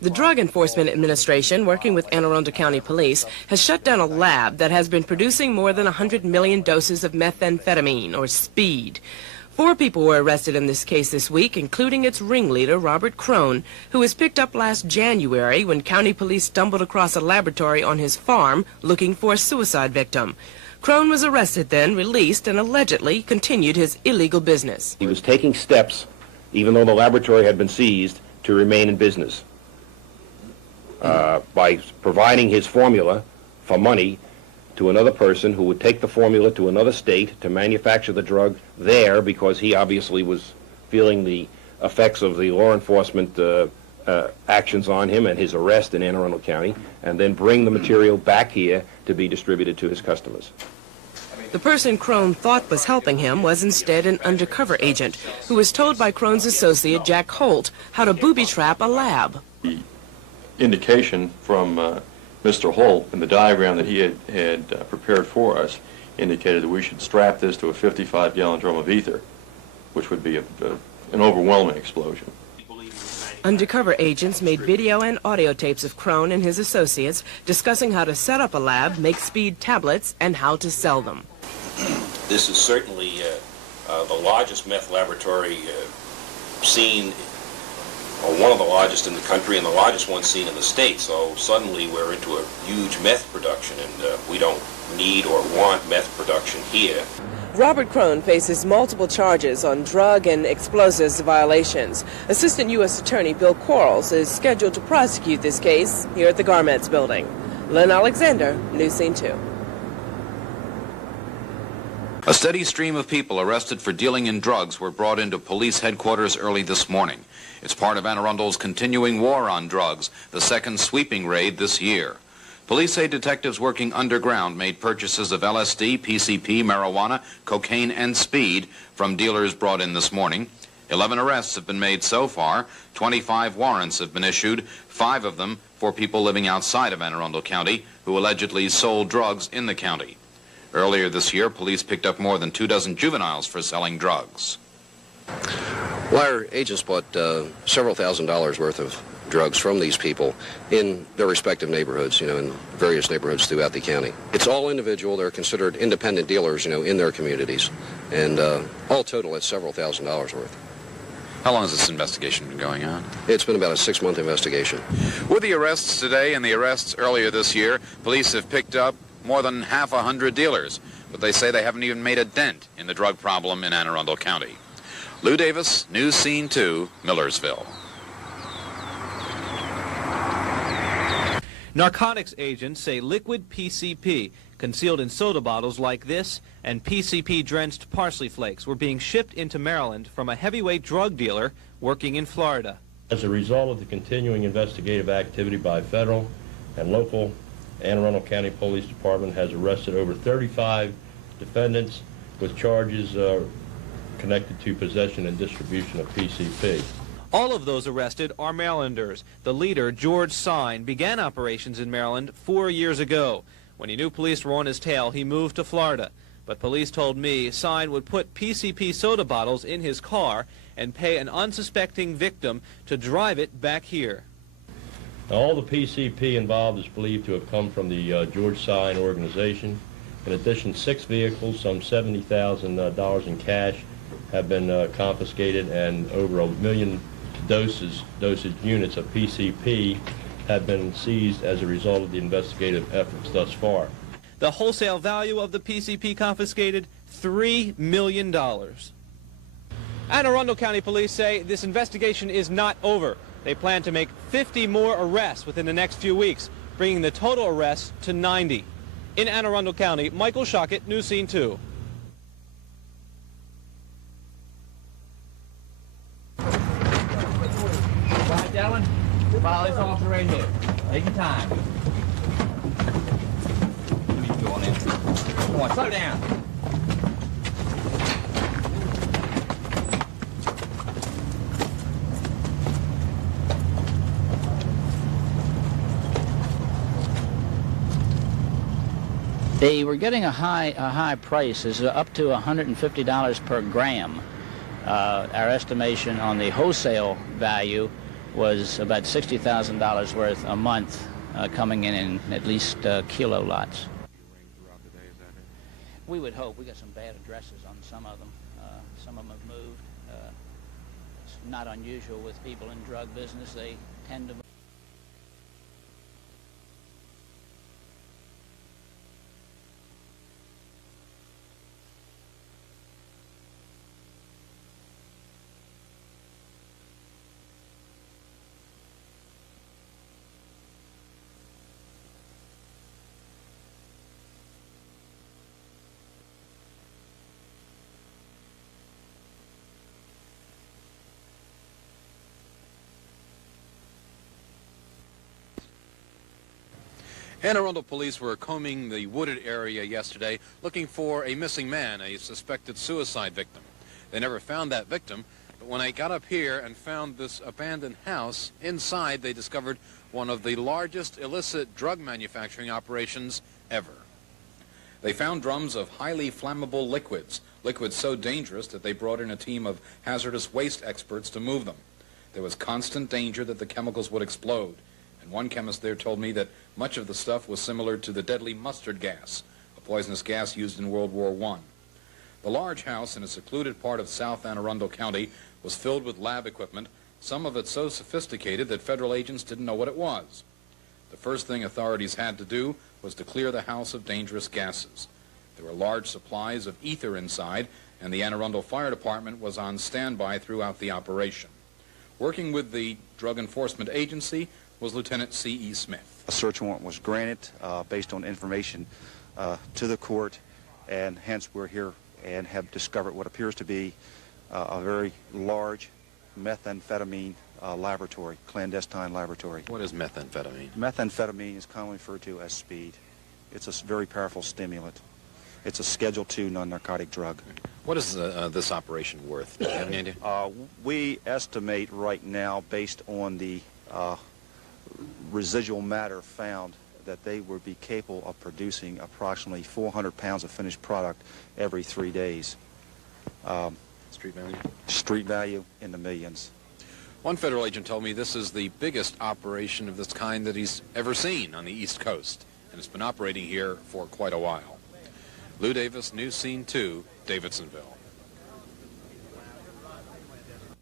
The Drug Enforcement Administration, working with Anne Arundel County Police, has shut down a lab that has been producing more than 100 million doses of methamphetamine, or speed. 4 people were arrested in this case this week, including its ringleader, Robert Crone, who was picked up last January when county police stumbled across a laboratory on his farm looking for a suicide victim. Crone was arrested then, released, and allegedly continued his illegal business. He was taking steps, even though the laboratory had been seized, to remain in business by providing his formula for money to another person who would take the formula to another state to manufacture the drug there, because he obviously was feeling the effects of the law enforcement actions on him and his arrest in Anne Arundel County, and then bring the material back here to be distributed to his customers. The person Crone thought was helping him was instead an undercover agent who was told by Crone's associate, Jack Holt, how to booby-trap a lab. The indication from Mr. Holt in the diagram that he had prepared for us indicated that we should strap this to a 55-gallon drum of ether, which would be an overwhelming explosion. Undercover agents made video and audio tapes of Crone and his associates discussing how to set up a lab, make speed tablets, and how to sell them. This is certainly the largest meth laboratory seen, or one of the largest in the country, and the largest one seen in the state. So suddenly we're into a huge meth production, and we don't need or want meth production here. Robert Crone faces multiple charges on drug and explosives violations. Assistant U.S. Attorney Bill Quarles is scheduled to prosecute this case here at the Garments Building. Lynn Alexander, News Scene 2. A steady stream of people arrested for dealing in drugs were brought into police headquarters early this morning. It's part of Anne Arundel's continuing war on drugs, the second sweeping raid this year. Police say detectives working underground made purchases of LSD, PCP, marijuana, cocaine, and speed from dealers brought in this morning. 11 arrests have been made so far. 25 warrants have been issued, 5 of them for people living outside of Anne Arundel County who allegedly sold drugs in the county. Earlier this year, police picked up more than 24 juveniles for selling drugs. Well, our agents bought several $1,000s worth of drugs from these people in their respective neighborhoods, in various neighborhoods throughout the county. It's all individual. They're considered independent dealers, in their communities. And all total, it's several $1,000s worth. How long has this investigation been going on? It's been about a 6-month investigation. With the arrests today and the arrests earlier this year, police have picked up more than half 100 dealers, but they say they haven't even made a dent in the drug problem in Anne Arundel County. Lou Davis, News Scene 2, Millersville. Narcotics agents say liquid PCP, concealed in soda bottles like this, and PCP-drenched parsley flakes were being shipped into Maryland from a heavyweight drug dealer working in Florida. As a result of the continuing investigative activity by federal and local, Anne Arundel County Police Department has arrested over 35 defendants with charges connected to possession and distribution of PCP. All of those arrested are Marylanders. The leader, George Sine, began operations in Maryland 4 years ago. When he knew police were on his tail, he moved to Florida. But police told me Sine would put PCP soda bottles in his car and pay an unsuspecting victim to drive it back here. Now, all the PCP involved is believed to have come from the George Sine organization. In addition, 6 vehicles, some $70,000 in cash have been confiscated, and over 1 million dosage units of PCP have been seized as a result of the investigative efforts thus far. The wholesale value of the PCP confiscated, $3 million. Anne Arundel County Police say this investigation is not over. They plan to make 50 more arrests within the next few weeks, bringing the total arrests to 90. In Anne Arundel County, Michael Shockett, News Scene 2. Right, gentlemen, follow this officer right here. Take your time. Go on in. Come on, slow down. They were getting a high price. It's up to $150 per gram. Our estimation on the wholesale value was about $60,000 worth a month coming in at least kilo lots. We would hope. We got some bad addresses on some of them. Some of them have moved. It's not unusual with people in drug business. They tend to move. Anne Arundel police were combing the wooded area yesterday looking for a missing man, a suspected suicide victim. They never found that victim, but when they got up here and found this abandoned house, inside they discovered one of the largest illicit drug manufacturing operations ever. They found drums of highly flammable liquids so dangerous that they brought in a team of hazardous waste experts to move them. There was constant danger that the chemicals would explode. One chemist there told me that much of the stuff was similar to the deadly mustard gas, a poisonous gas used in World War I. The large house in a secluded part of South Anne Arundel County was filled with lab equipment, some of it so sophisticated that federal agents didn't know what it was. The first thing authorities had to do was to clear the house of dangerous gases. There were large supplies of ether inside, and the Anne Arundel Fire Department was on standby throughout the operation. Working with the Drug Enforcement Agency was Lieutenant C.E. Smith. A search warrant was granted based on information to the court, and hence we're here and have discovered what appears to be a very large methamphetamine laboratory, clandestine laboratory. What is methamphetamine? Methamphetamine is commonly referred to as speed. It's a very powerful stimulant. It's a Schedule II non-narcotic drug. What is this operation worth? Do you have any idea? We estimate right now, based on the residual matter found, that they would be capable of producing approximately 400 pounds of finished product every 3 days. Street value? Street value in the millions. One federal agent told me this is the biggest operation of this kind that he's ever seen on the East Coast, and it's been operating here for quite a while. Lou Davis, News Scene 2, Davidsonville.